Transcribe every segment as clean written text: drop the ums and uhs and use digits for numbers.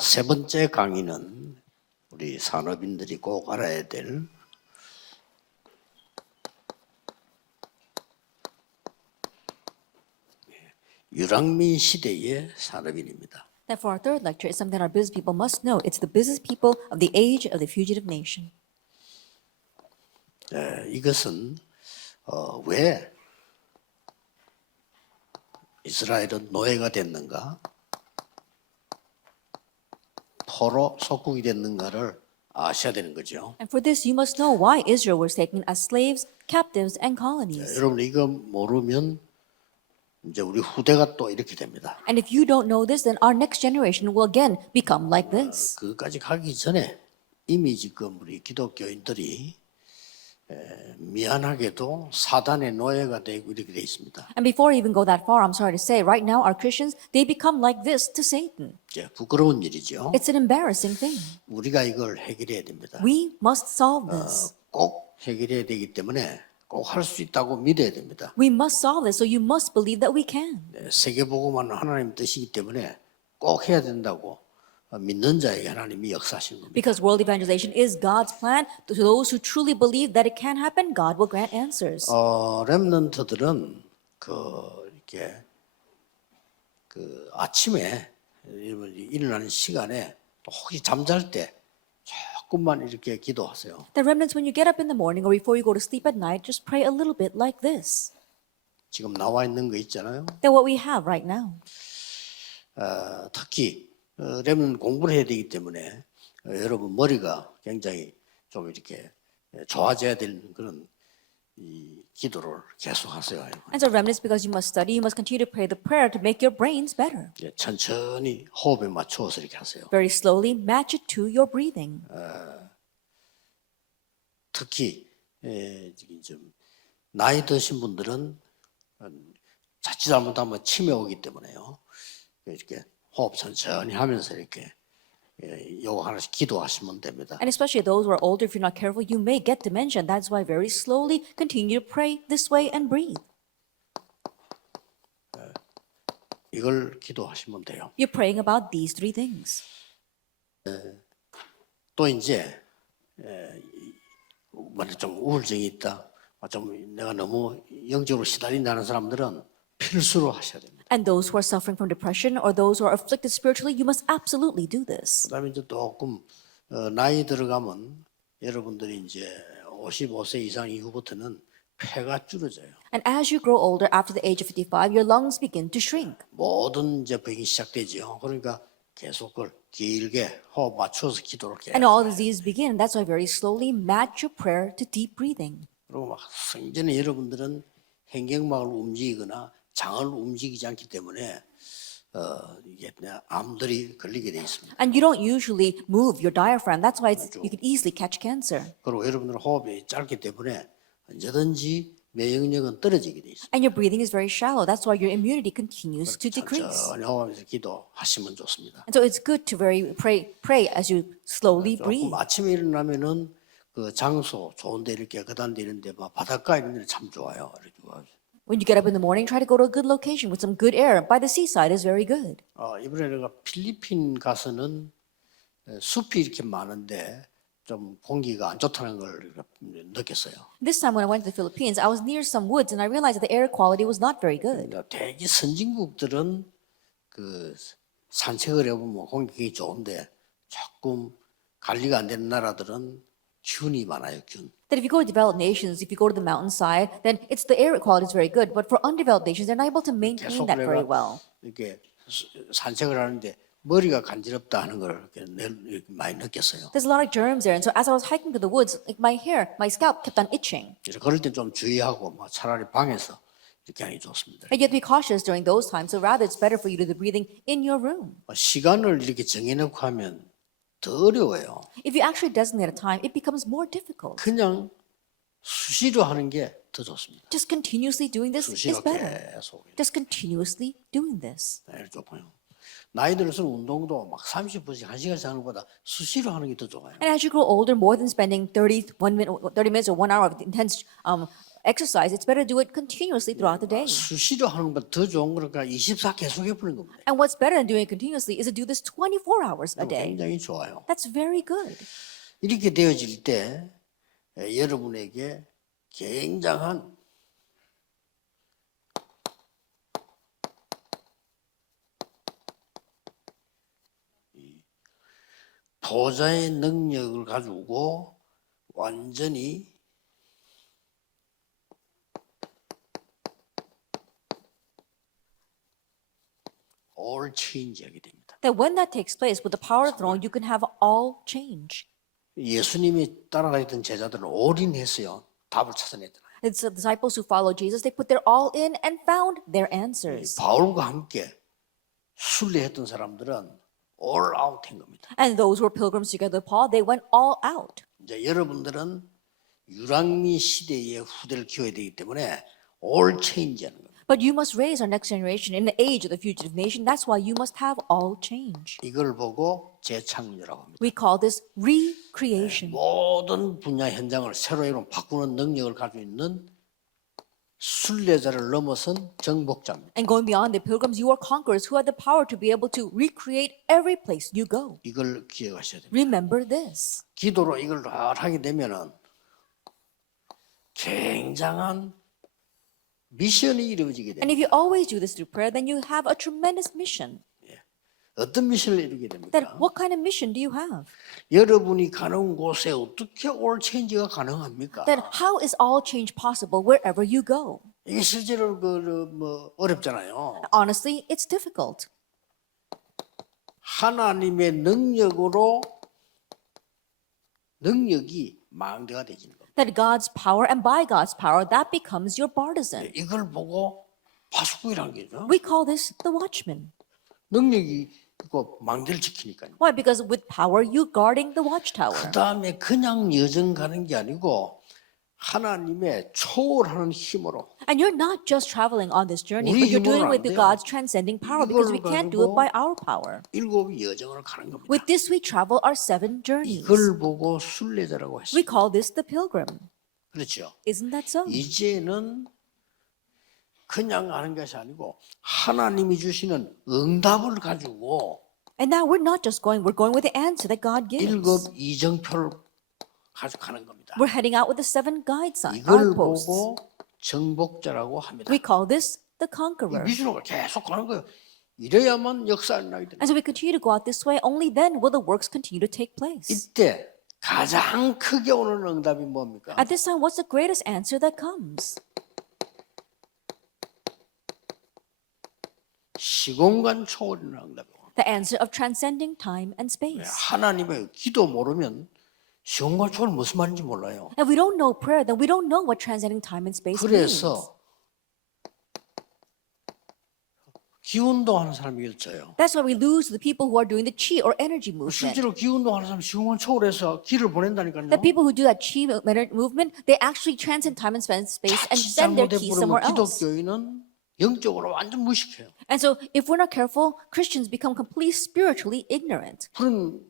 세 번째 강의는 우리 산업인들이 꼭 알아야 될 유랑민 시대의 산업인입니다. Therefore, our third lecture is something that our business people must know. It's the business people of the age of the fugitive nation. 이것은 왜 이스라엘은 노예가 됐는가, 포로 속국이 됐는가를 아셔야 되는 거죠. And for this, you must know why Israel was taken as slaves, captives, and colonies. 여러분 이거 모르면 이제 우리 후대가 또 이렇게 됩니다. And if you don't know this, then our next generation will again become like this. 그까지 가기 전에 이미 지금 우리 기독교인들이 미안하게도 사단의 노예가 되고 이렇게 돼 있습니다. And before I even go that far, I'm sorry to say, right now our Christians, they become like this to Satan. 부끄러운 일이죠. It's an embarrassing thing. 우리가 이걸 해결해야 됩니다. We must solve this. 꼭 해결해야 되기 때문에 꼭 할 수 있다고 믿어야 됩니다. We must solve this, so you must believe that we can. 세계복음은 하나님 뜻이기 때문에 꼭 해야 된다고 믿는 자에게 하나님이 역사하시는 겁니다. Because world evangelization is God's plan. To those who truly believe that it can happen, God will grant answers. 렘넌트들은 이렇게 아침에 일어나는 시간에 혹시 잠잘 때 조금만 이렇게 기도하세요. The remnants, when you get up in the morning or before you go to sleep at night, just pray a little bit like this. 지금 나와 있는 거 있잖아요. That what we have right now. 특히 렘넌트 공부를 해야 되기 때문에 여러분 머리가 굉장히 좀 이렇게 좋아져야 되는 그런 이 기도를 계속하세요. And so remnants, because you must study, you must continue to pray the prayer to make your brains better. 천천히 호흡에 맞추어서 이렇게 하세요. Very slowly match it to your breathing. 특히 좀 나이 드신 분들은 자칫 잘못하면 치매 오기 때문에요. 이렇게 호흡 천천히 하면서 이렇게 요거 하나씩 기도하시면 됩니다. And especially those who are older, if you're not careful, you may get dementia. That's why very slowly continue to pray this way and breathe. 이걸 기도하시면 돼요. You're praying about these three things. 또 이제 좀 우울증이 있다, 좀 내가 너무 영적으로 시달린다는 사람들은 필수로 하셔야 됩니다. And those who are suffering from depression or those who are afflicted spiritually, you must absolutely do this. 그다음에 이제 조금 나이 들어가면 여러분들이 이제 55세 이상 이후부터는 폐가 줄어져요. And as you grow older, after the age of 55, your lungs begin to shrink. 모든 이제 병이 시작되죠. 그러니까 계속 그걸 길게 호흡 맞춰서 기도를 해요. And all diseases begin. That's why very slowly match your prayer to deep breathing. 그리고 막 생전에 여러분들은 행경막을 움직이거나 장을 움직이지 않기 때문에 이게 암들이 걸리게 돼 있습니다. And you don't usually move your diaphragm. That's why you can easily catch cancer. 그리고 여러분들은 호흡이 짧기 때문에 언제든지 면역력은 떨어지게 돼 있습니다. And your breathing is very shallow. That's why your immunity continues to decrease. 천천히 호흡하면서 기도하시면 좋습니다. And so it's good to pray as you slowly breathe. 조금 아침에 일어나면은 그 장소 좋은데 이렇게 그다음 데 이런데 막 바닷가 이런 데 참 좋아요. When you get up in the morning, try to go to a good location with some good air. By the seaside is very good. 이번에 내가 필리핀 가서는 숲이 이렇게 많은데 좀 공기가 안 좋다는 걸 느꼈어요. This time when I went to the Philippines, I was near some woods and I realized that the air quality was not very good. 대기 선진국들은 그 산책을 해보면 공기가 좋은데 조금 관리가 안 되는 나라들은 균이 많아요, 균. That if you go to developed nations, if you go to the mountainside, then the air quality is very good. But for undeveloped nations, they're not able to maintain 계속 that very 내가 well. 이렇게 산책을 하는데 머리가 간지럽다 하는 걸 이렇게 많이 느꼈어요. There's a lot of germs there. And so as I was hiking to the woods, like my scalp kept on itching. 그래서 그럴 때 좀 주의하고 막 차라리 방에서 이렇게 하는 게 좋습니다. And you have to be cautious during those times. So rather, it's better for you to do the breathing in your room. 시간을 이렇게 정해놓고 하면 더 어려워요. If you actually designate a time, it becomes more difficult. 그냥 수시로 하는 게 더 좋습니다. Just continuously doing this is 수시로 better. 계속. Just continuously doing this. 좋고요. 나이 들어서 운동도 막 30분씩 1시간씩 하는 것보다 수시로 하는 게 더 좋아요. And as you grow older, more than spending 30 minutes or 1 hour of intense exercise, it's better to do it continuously throughout the day. 수시로 하는 것보다 더 좋은 거니까 24 계속 해버린 겁니다. And what's better than doing it continuously is to do this 24 hours a day. 굉장히 좋아요. That's very good. 이렇게 되어질 때 여러분에게 굉장한 보좌의 능력을 가지고 완전히 all change하게 됩니다. That when that takes place with the power of the throne, you can have all change. 예수님이 따라다니던 제자들은 올인했어요. 답을 찾아냈잖아요. It's the disciples who followed Jesus. They put their all in and found their answers. 바울과 함께 순례했던 사람들은 all out 한 겁니다. And those who were pilgrims together with Paul, they went all out. 이제 여러분들은 유랑미 시대의 후대를 키워야 되기 때문에 all change 하는 겁니다. But you must raise our next generation in the age of the fugitive nation. That's why you must have all change. 이걸 보고 재창조라고 합니다. We call this recreation. 모든 분야 현장을 새로 바꾸는 능력을 가지고 있는 순례자를 넘어선 정복자입니다. And going beyond the pilgrims, you are conquerors who have the power to be able to recreate every place you go. 이걸 기억하셔야 됩니다. Remember this. 기도로 이걸 다 하게 되면은 굉장한 미션이 이루어지게 And 됩니다. if you always do this through prayer, then you have a tremendous mission. 어떤 미션을 이루게 Then 됩니까? what kind of mission do you have? 여러분이 가는 곳에 어떻게 올 체인지가 가능합니까? Then how is all change possible wherever you go? 이게 실제로 어렵잖아요. Honestly, it's difficult. 하나님의 능력이 망대가 되지는 겁니다. That God's power and by God's power, that becomes your partisan. 이걸 보고 파수꾼이라는 게죠. We call this the watchman. 능력이 있고 망대를 지키니까요. Why? Because with power, you're guarding the 그 watchtower. 다음에 그냥 여정 가는 게 아니고 하나님의 초월하는 힘으로 And you're not just traveling on this journey, 우리 but you're doing 힘으로는 it with 안 돼요. God's transcending power because we 이걸 can't do it 가지고 by our power. 7 여정을 가는 겁니다. With this, we travel our 7 journeys. 이걸 보고 순례자라고 We 했습니다. call this the pilgrim. 그렇죠. Isn't that so? 이제는 그냥 가는 것이 아니고 하나님이 주시는 응답을 가지고 And now we're not just going, we're going with the answer that God gives. 7 이정표를 가지고 가는 겁니다. We're heading out with the 7 guide signs, 이걸 guideposts. 보고 정복자라고 합니다. We call this the 이 conqueror. 미션을 계속 가는 거예요. 이래야만 역사가 나게 됩니다. And so we continue to go out this way, only then will the works continue to take place. 이때 가장 크게 오는 응답이 뭡니까? At this time, what's the greatest answer that comes? 시공간 초월이라는 응답이 옵니다. The answer of transcending time and space. 하나님의 기도 모르면 시공간 초월 무슨 말인지 몰라요. If we don't know prayer, then we don't know what transcending time and space means. 그래서 기운동하는 사람이 있어요. That's why we lose the people who are doing the chi or energy movement. 실제로 기운동하는 사람 시공간 초월해서 길을 보낸다니까요. The people who do that chi movement, they actually transcend time and space and send their 잘못해 chi 부르면 somewhere else. 기독교인은 영적으로 완전 무식해요. And so if we're not careful, Christians become completely spiritually ignorant. 그런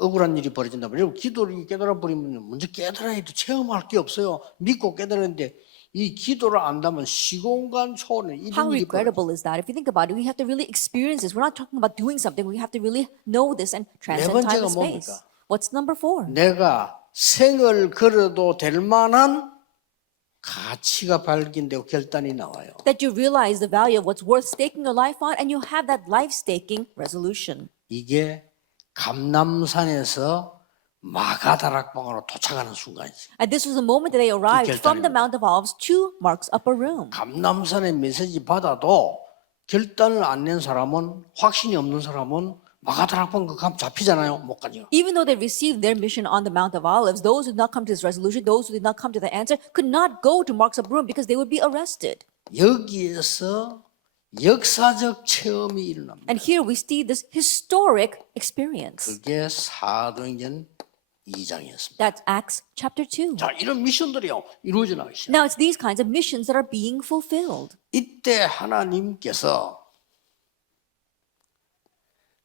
억울한 일이 벌어진단 말이에요. 기도를 깨달아 버리면 먼저 깨달아야 해도 체험할 게 없어요. 믿고 깨달았는데 이 기도를 안다면 시공간 초월은 How 이런 일이 벌어져요. regrettable is that? If you think about it, we have to really experience this. We're not talking about doing something. We have to really know this and transcend time 번째가 and space. 뭡니까? What's number 4? 내가 생을 걸어도 될 만한 가치가 발견되고 결단이 나와요. That you realize the value of what's worth staking your life on and you have that life-staking resolution. 이게 감남산에서 마가다락방으로 도착하는 순간이죠. And this was the moment that they arrived from the 결단입니다. Mount of Olives to Mark's upper room. 감남산의 메시지 받아도 결단을 안 낸 사람은 확신이 없는 사람은 마가다락방 그 감 잡히잖아요. 못 가죠. Even though they received their mission on the Mount of Olives, those who did not come to this resolution, those who did not come to the answer, could not go to Mark's upper room because they would be arrested. 여기에서 역사적 체험이 일어납니다. And here we see this historic experience. 그게 사도행전 2장이었습니다. That's Acts chapter 2. 자, 이런 미션들이요 이루어져 나가기 시작. Now it's these kinds of missions that are being fulfilled. 이때 하나님께서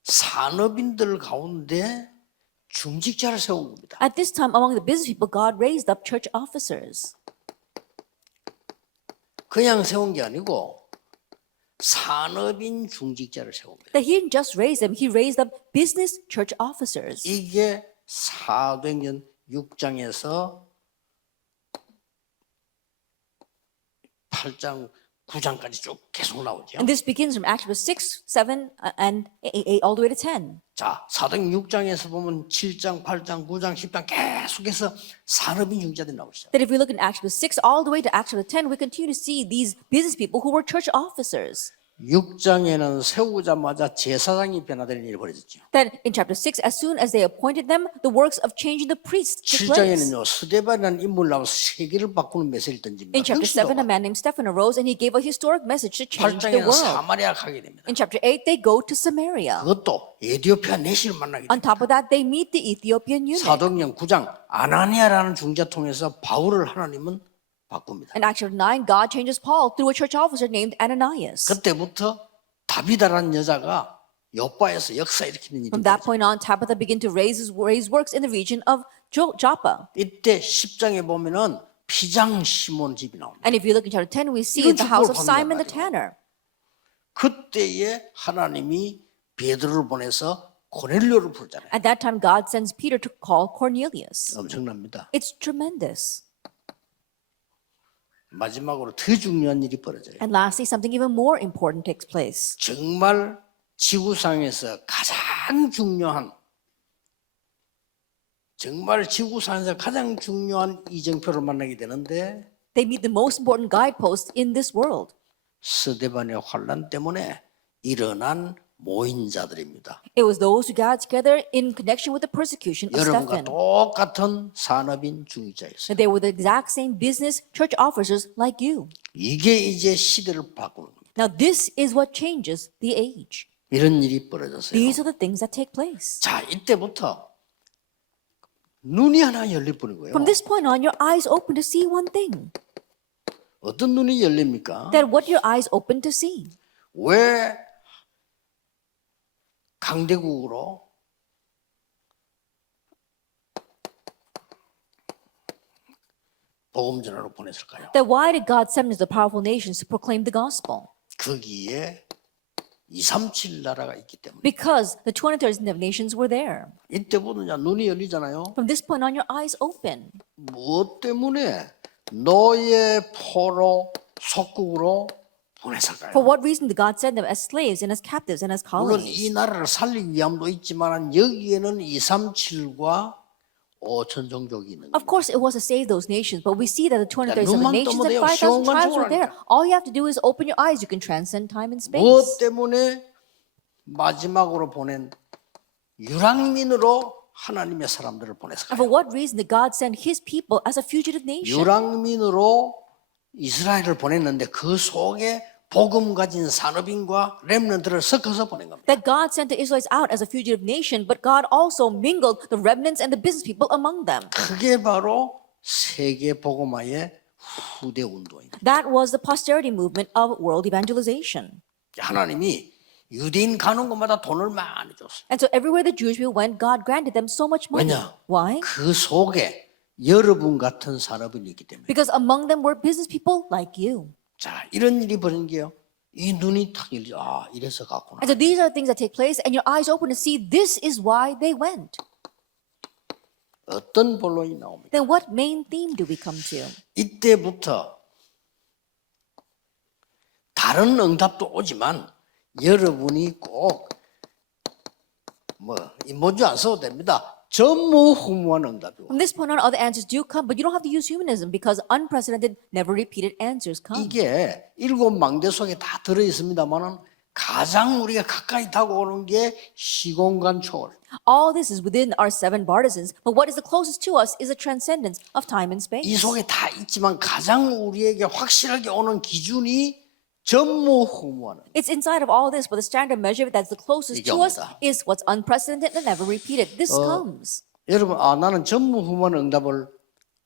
산업인들 가운데 중직자를 세운 겁니다. At this time, among the business people, God raised up church officers. 그냥 세운 게 아니고 산업인 중직자를 세웁니다. That he didn't just raise them, he raised up business church officers. 이게 사도행전 6장에서 8장, 9장까지 쭉 계속 나오죠. And this begins from Acts 6, 7, and 8, all the way to 10. 자, 사도행전 6장에서 보면 7장, 8장, 9장, 10장 계속해서 산업인 중직자들이 나오시죠. That if we look in Acts 6 all the way to Acts 10, we continue to see these business people who were church officers. 6장에는 세우자마자 제사장이 변화되는 일이 벌어졌죠. That in chapter 6, as soon as they appointed them, the works of changing the priests took place. 7장에는요 스데반이라는 인물 나와서 세계를 바꾸는 메시지를 던집니다. In chapter 7, a man named Stephen arose and he gave a historic message to change the 8장에는 world. 사마리아 가게 됩니다. In chapter 8, they go to Samaria. 그것도 에티오피아 내시를 만나게 On 됩니다. top of that, they meet the Ethiopian eunuch. 사도행전 9장 아나니아라는 중자 통해서 바울을 하나님은 바꿉니다. In Acts 9, God changes Paul through a church officer named Ananias. 그때부터 다비다라는 여자가 요빠에서 역사 일으키는 일이 From that 벌어져요. point on, Tabitha began to raise works in the region of Joppa. 이때 10장에 보면은 피장 시몬 집이 나옵니다. And if you look in chapter 10, we see 이런 the house of 축복을 Simon the 받는단 tanner. 그때에 하나님이 베드로를 보내서 고넬료를 부르잖아요. At that time, God sends Peter to call Cornelius. 엄청납니다. It's tremendous. 마지막으로 더 중요한 일이 벌어져요. And lastly, something even more important takes place. 정말 지구상에서 가장 중요한 이정표를 만나게 되는데 They meet the most important guidepost in this world. 스데반의 환란 때문에 일어난 모인자들입니다. It was those who got together in connection with the persecution of 여러분과 Stephen. 똑같은 산업인 중위자였어요. They were the exact same business church officers like you. 이게 이제 시대를 바꾸는 겁니다. Now, this is what changes the age. 이런 일이 벌어졌어요. These are the things that take place. 자, 이때부터 눈이 하나 열릴 뿐이고요. From this point on, your eyes open to see one thing. 어떤 눈이 열립니까? That what your eyes open to see. 왜 강대국으로 복음 전하러 보냈을까요? That why did God send us the powerful nations to proclaim the gospel? 거기에 237 나라가 있기 때문에 Because the 237 nations were there. 이때부터 이제 눈이 열리잖아요. From this point on, your eyes open. 무엇 때문에 너의 포로 속국으로 보냈을까요? For what reason did God send them as slaves and as captives and as 물론 colonies? 이 나라를 살리기 위함도 있지만 여기에는 237과 5천 종족이 있는 Of 거예요. course, it was to save those nations, but we see that the 237 눈만 nations 떠도 and 돼요. 5,000 시험만 tribes were there. 초월하니까. All you have to do is open your eyes. You can transcend time and space. 무엇 때문에 마지막으로 보낸 유랑민으로 하나님의 사람들을 And 보냈을까요? for what reason did God send His people as a fugitive nation? 유랑민으로 이스라엘을 보냈는데 그 속에 복음 가진 산업인과 렘넌트를 섞어서 보낸 겁니다. That God sent the Israelites out as a fugitive nation, but God also mingled the remnants and the business people among them. 그게 바로 세계 복음화의 후대 운동입니다. That was the posterity movement of world evangelization. 하나님이 유대인 가는 곳마다 돈을 많이 줬어요. And so everywhere the Jewish people went, God granted them so much money. 왜냐? Why? 그 속에 여러분 같은 산업인이 있기 때문에. Because among them were business people like you. 자, 이런 일이 벌어진 게요. 이 눈이 탁 열리죠. 아, 이래서 갔구나. And so these are the things that take place, and your eyes open to see this is why they went. 어떤 본론이 나옵니까? Then what main theme do we come to? 이때부터 다른 응답도 오지만 여러분이 꼭 인본주의 안 써도 됩니다. 전무후무한 응답이고 From this point on, other answers do come, but you don't have to use humanism because unprecedented, never repeated answers come. 이게 일곱 망대 속에 다 들어 있습니다만은 가장 우리가 가까이 다가오는 게 시공간 초월. All this is within our seven partisans, but what is the closest to us is a transcendence of time and space. 이 속에 다 있지만 가장 우리에게 확실하게 오는 기준이 전무후무한. It's inside of all this, but the standard measure that's the closest 이게 to us 옵니다. is what's unprecedented and never repeated. This comes. 여러분, 나는 전무후무한 응답을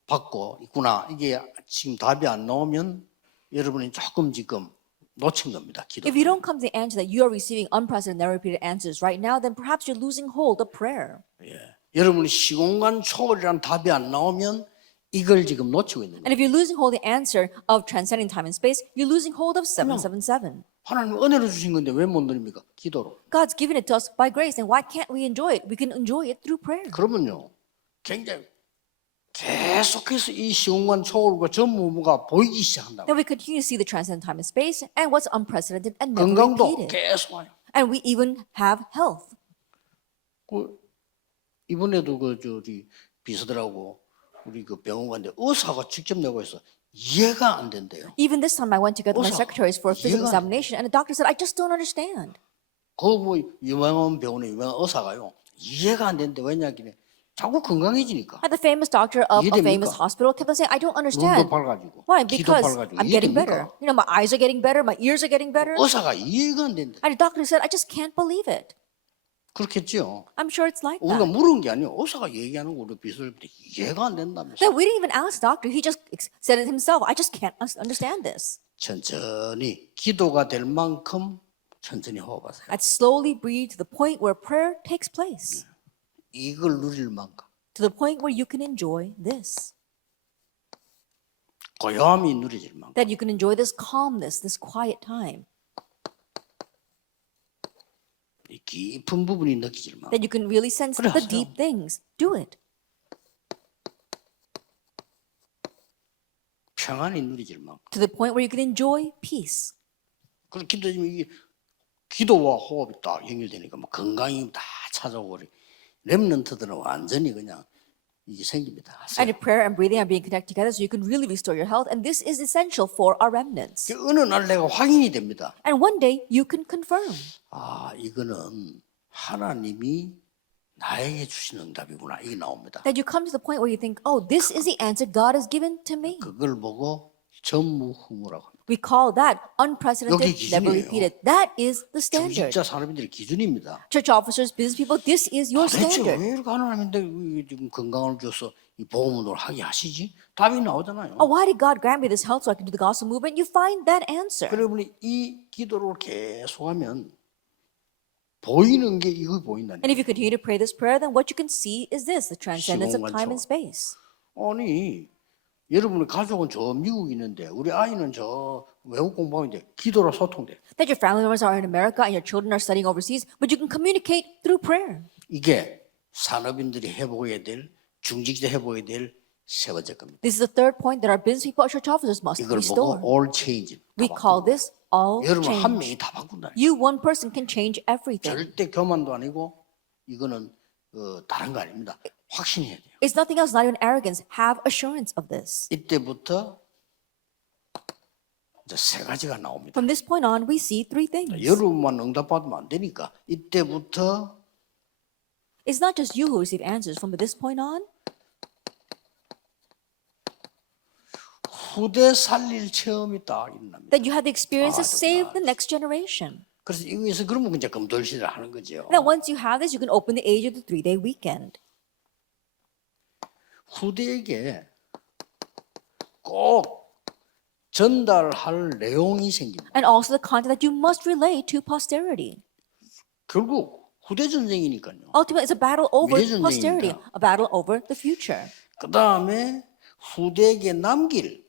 받고 있구나. 이게 지금 답이 안 나오면 여러분이 지금 놓친 겁니다. 기도. If you don't come to the answer that you are receiving unprecedented, never repeated answers right now, then perhaps you're losing hold of prayer. 여러분이 시공간 초월이란 답이 안 나오면 이걸 지금 놓치고 있는 And 거예요. if you're losing hold of the answer of transcending time and space, you're losing hold of 777. 하나님 은혜로 주신 건데 왜 못 누립니까? 기도로. God's given it to us by grace, and why can't we enjoy it? We can enjoy it through prayer. 그러면요, 굉장히 계속해서 이 시공간 초월과 전무가 보이기 시작한다. Then we continue to see the transcendent time and space and what's unprecedented and never 건강도 repeated. 계속 와요. And we even have health. 이번에도 저기 비서들하고 우리 그 병원 갔는데 의사가 직접 내고 해서 이해가 안 된대요. Even this time I went to get my 의사, secretaries for a physical 이해가 안 examination, and the doctor said, I just don't understand. 그 뭐 유명한 병원에 유명한 의사가요 이해가 안 되는데 왜냐하기는 자꾸 건강해지니까 And the famous doctor of a 이해됩니까? famous hospital kept on saying, I don't 눈도 understand. 밝아지고 Why? 귀도 Because 밝아지고 I'm getting better. 이해됩니까? You know, my eyes are getting better, my ears are getting better. 의사가 이해가 안 된대. And the doctor said, I just can't believe it. 그렇겠죠. I'm sure it's like 우리가 that. 물은 게 아니에요. 의사가 얘기하는 거 우리 비서들한테 이해가 안 된다면서. Then we didn't even ask the doctor. He just said it himself. I just can't understand this. 천천히 기도가 될 만큼 천천히 호흡하세요. I'd slowly breathe to the point where prayer takes place, 이걸 누릴 만큼 to the point where you can enjoy this, 고요함이 누려질 만큼 that you can enjoy this calmness, this quiet time, 이 깊은 부분이 느껴질 만큼 that you can really sense 그래, the 하세요. deep things. Do it. 평안이 누려질 만큼. To the point where you can enjoy peace. 그리고 이게 기도와 호흡이 딱 연결되니까 막 건강이 다 찾아오고 렘넌트들은 완전히 그냥 이게 생깁니다. And your prayer and breathing are being connected together so you can really restore your health. And this is essential for our remnants. 어느 날 내가 확인이 됩니다. And one day you can confirm. 아, 이거는 하나님이 나에게 주신 응답이구나. 이게 나옵니다. That you come to the point where you think, oh, this is the answer God has given to me. 그걸 보고 전무후무라고 합니다. We call that unprecedented, 여기 never 기준이에요. repeated. That is the standard. 중직자 산업인들의 기준입니다. Church officers, business people, this is your 대체 standard. 왜 이렇게 하나님인데 지금 건강을 줘서 이 복음운동을 하게 하시지? 답이 나오잖아요. Oh, why did God grant me this health so I can do the gospel movement? You find that answer. 그러면 이 기도를 계속하면 보이는 게 이거 보인다니. And if you continue to pray this prayer, then what you can see is this, the transcendence of time and space. 아니 여러분의 가족은 저 미국에 있는데 우리 아이는 저 외국 공부하는데 기도로 소통돼. That your family members are in America and your children are studying overseas, but you can communicate through prayer. 이게 산업인들이 해보게 될 중직자 해보게 될 세 번째 겁니다. This is the third point that our business people, our church officers must 이걸 restore. 보고 all change. We call this all 여러분 한 change. 명이 다 바꾼다. You, one person, can change everything. 절대 교만도 아니고 이거는 다른 거 아닙니다. 확신해야 돼요. It's nothing else, not even arrogance. Have assurance of this. 이때부터 이제 세 가지가 나옵니다. From this point on, we see three things. 여러분만 응답받으면 안 되니까 이때부터 It's not just you who receive answers. From this point on, 후대 살릴 체험이 딱 일어납니다. that you have the experience to Ah, save the next generation. 그래서 이거에서 그러면 이제 금돌시를 하는 거죠. That once you have this, you can open the age of the 3-day weekend. 후대에게 꼭 전달할 내용이 생깁니다. And also the content that you must relay to posterity. 결국 후대 전쟁이니까요. Ultimately, it's a battle over 미래 posterity, 전쟁입니다. a battle over the future. 그 다음에 후대에게 남길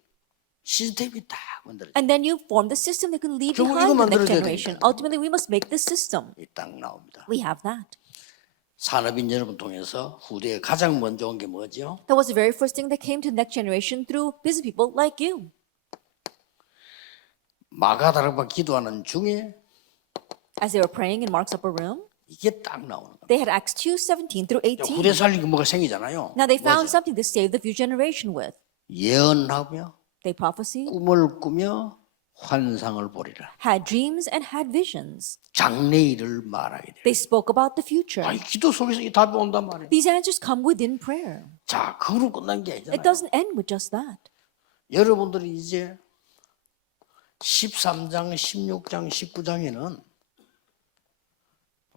시스템이 딱 만들어져. And then you form the system that can leave 결국 behind 이거 the next 만들어줘야 generation. 되니까요. Ultimately, we must make this system. 딱 나옵니다. We have that. 산업인 여러분 통해서 후대에 가장 먼저 온 게 뭐죠? That was the very first thing that came to the next generation through business people like you. 마가다락방 기도하는 중에 As they were praying in Mark's upper room, 이게 딱 나오는 거예요. they had Acts 2:17 through 18. 후대 살리기 뭐가 생기잖아요. Now they found 뭐죠? something to save the future generation with. 예언하며 They prophesied, 꿈을 꾸며 환상을 보리라. had dreams, and had visions. 장래일을 말하게 돼. They spoke about the future. 아니 기도 속에서 이 답이 온단 말이에요. These answers come within prayer. 자, 그거로 끝난 게 It 아니잖아요. doesn't end with just that. 여러분들이 이제 13장, 16장, 19장에는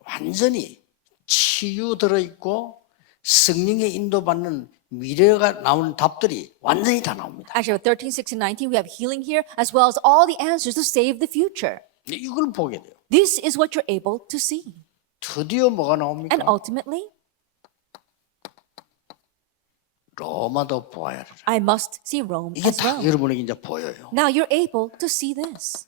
완전히 치유 들어있고 성령의 인도받는 미래가 나오는 답들이 완전히 다 나옵니다. Actually, with 13, 16, 19, we have healing here, as well as all the answers to save the future. 이걸 보게 돼요. This is what you're able to see. 드디어 뭐가 나옵니까? And ultimately, 로마도 보아야 하라. I must see Rome 이게 as 다 well. 여러분에게 이제 보여요. Now you're able to see this.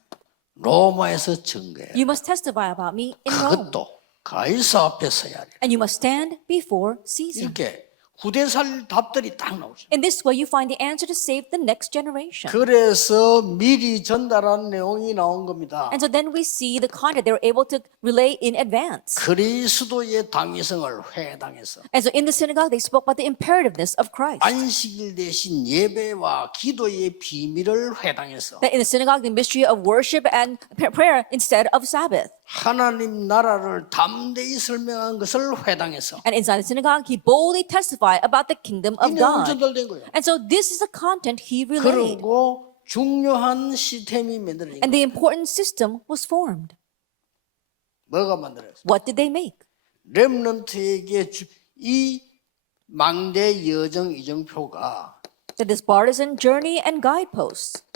로마에서 증거해. You must testify about me in Rome. 그것도 가이사 앞에 서야 돼. And you must stand before Caesar. 이렇게 후대 살 답들이 딱 나오죠. In this way, you find the answer to save the next generation. 그래서 미리 전달한 내용이 나온 겁니다. And so then we see the content they were able to relay in advance. 그리스도의 당위성을 회당에서 And so in the synagogue, they spoke about the imperativeness of Christ. 안식일 대신 예배와 기도의 비밀을 회당에서 That in the synagogue, the mystery of worship and prayer instead of Sabbath. 하나님 나라를 담대히 설명한 것을 회당에서 And inside the synagogue, he boldly testified about the kingdom 이 of 내용 God. 전달된 거예요. And so this is the content he relayed. 그리고 중요한 시스템이 만들어진 And 거예요. the important system was formed. 뭐가 만들어졌어요? What did they make? 렘넌트에게 이 망대 여정 이정표가 That this partisan journey and guideposts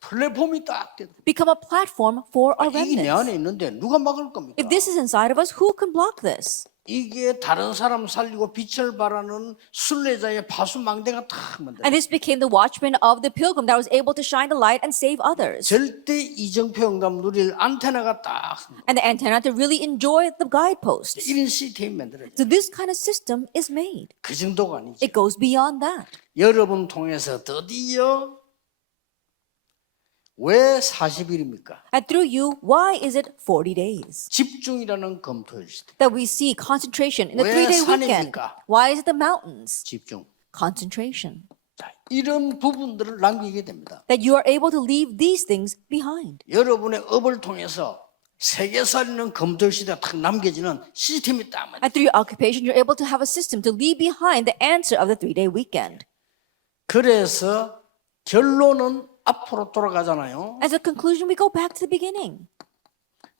플랫폼이 딱 되고 become a platform for our 이게 내 remnants. 안에 있는데 누가 막을 겁니까? If this is inside of us, who can block this? 이게 다른 사람 살리고 빛을 발하는 순례자의 파수망대가 탁 만들어요. And this became the watchman of the pilgrim that was able to shine the light and save others. 절대 이정표 응답 누릴 안테나가 딱 And the antenna to really enjoy the guideposts. 이런 시스템이 만들어져. So this kind of system is made. 그 정도가 아니죠. It goes beyond that. 여러분 통해서 드디어 왜 40일입니까? And through you, why is it 40 days? 집중이라는 검토일 시대. That we see concentration in the 왜 3-day weekend. 산입니까? Why is it the mountains? 집중. Concentration. 자, 이런 부분들을 남기게 됩니다. That you are able to leave these things behind. 여러분의 업을 통해서 세계살이는 검토일 시대가 딱 남겨지는 시스템이 딱 맞아요. And through your occupation, you're able to have a system to leave behind the answer of the 3-day weekend. 그래서 결론은 앞으로 돌아가잖아요. As a conclusion, we go back to the beginning.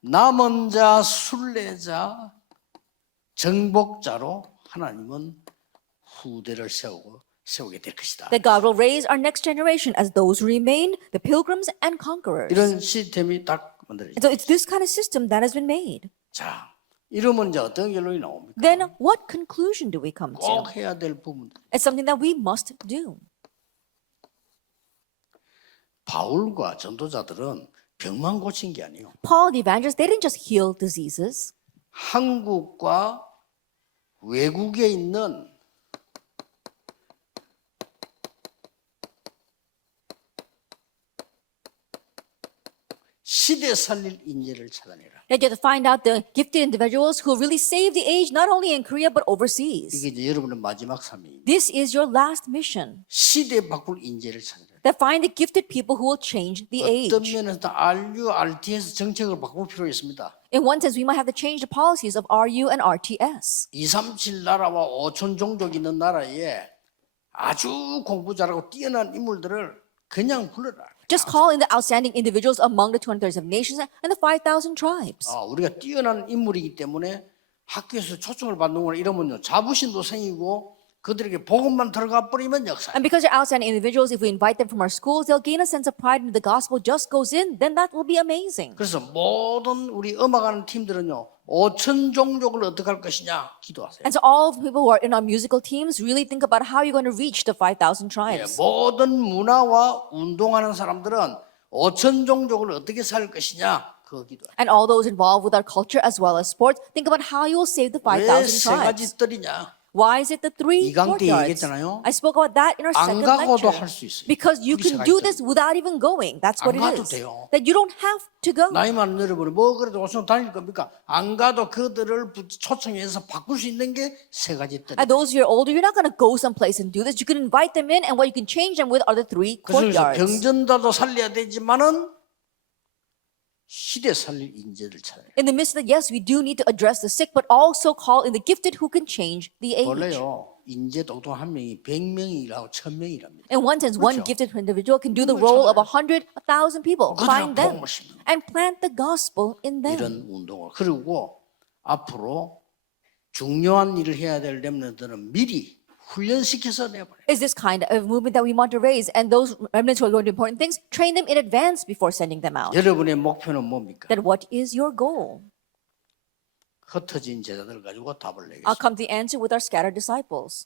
남은 자, 순례자, 정복자로 하나님은 후대를 세우게 될 것이다. That God will raise our next generation as those who remain, the pilgrims and conquerors. 이런 시스템이 딱 만들어져. And so it's this kind of system that has been made. 자, 이러면 이제 어떤 결론이 나옵니까? Then what conclusion do we come to? 꼭 해야 될 부분들. It's something that we must do. 바울과 전도자들은 병만 고친 게 아니에요. Paul, the evangelist, they didn't just heal diseases. 한국과 외국에 있는 시대 살릴 인재를 찾아내라. That you have to find out the gifted individuals who really save the age, not only in Korea, but overseas. 이게 이제 여러분의 마지막 사명입니다. This is your last mission. 시대 바꿀 인재를 찾아내라. That find the gifted people who will change the 어떤 age. 면에서 RUTC 정책을 바꿀 필요가 있습니다. In one sense, we might have to change the policies of RU and RTS. 237 나라와 5천 종족 있는 나라에 아주 공부 잘하고 뛰어난 인물들을 그냥 불러라. Just call in the outstanding individuals among the 237 nations and the 5,000 tribes. 우리가 뛰어난 인물이기 때문에 학교에서 초청을 받는구나 이러면요 자부심도 생기고 그들에게 복음만 들어가 버리면 역사. And because they're outstanding individuals, if we invite them from our schools, they'll gain a sense of pride in the gospel just goes in, then that will be amazing. 그래서 모든 우리 음악하는 팀들은요 5천 종족을 어떻게 할 것이냐 기도하세요. And so all of the people who are in our musical teams really think about how you're going to reach the 5,000 tribes. 모든 문화와 운동하는 사람들은 5천 종족을 어떻게 살 것이냐 그거 기도하세요. And all those involved with our culture as well as sports, think about how you will save the 5,000 왜 세 tribes. 가지 뜰이냐? Why is it the 3 이강 때 courtyards? 얘기했잖아요. I spoke about that in our 안 second 가고도 lecture. 할 수 있어요. Because you 우리 can 세가 do 있잖아요. this without even going. That's what 안 it 가도 is. 돼요. That you don't have to go. 나이 많은 여러분이 뭐 그래도 오순 다닐 겁니까? 안 가도 그들을 초청해서 바꿀 수 있는 게 세 가지 뜰. And those who are older, you're not going to go someplace and do this. You can invite them in, and what you can change them with are the 3 그래서 courtyards. 병전자도 살려야 되지만은 시대 살릴 인재를 찾아요. In the midst of that, yes, we do need to address the sick, but also call in the gifted who can change the age. 원래요 인재 독통 한 명이 100명이라고 1000명이랍니다. In one sense, one 그렇죠. gifted individual can do the 그걸 role of 찾아요. 100,000 people. 그들을 Find them 복음을 심는 and plant the gospel in them. 이런 운동을 그리고 앞으로 중요한 일을 해야 될 렘넌트들은 미리 훈련시켜서 내버려요. Is this kind of movement that we want to raise, and those remnants who are going to do important things, train them in advance before sending them out. 여러분의 목표는 뭡니까? Then what is your goal? 흩어진 제자들 가지고 답을 I'll 내겠습니다. come to the answer with our scattered disciples.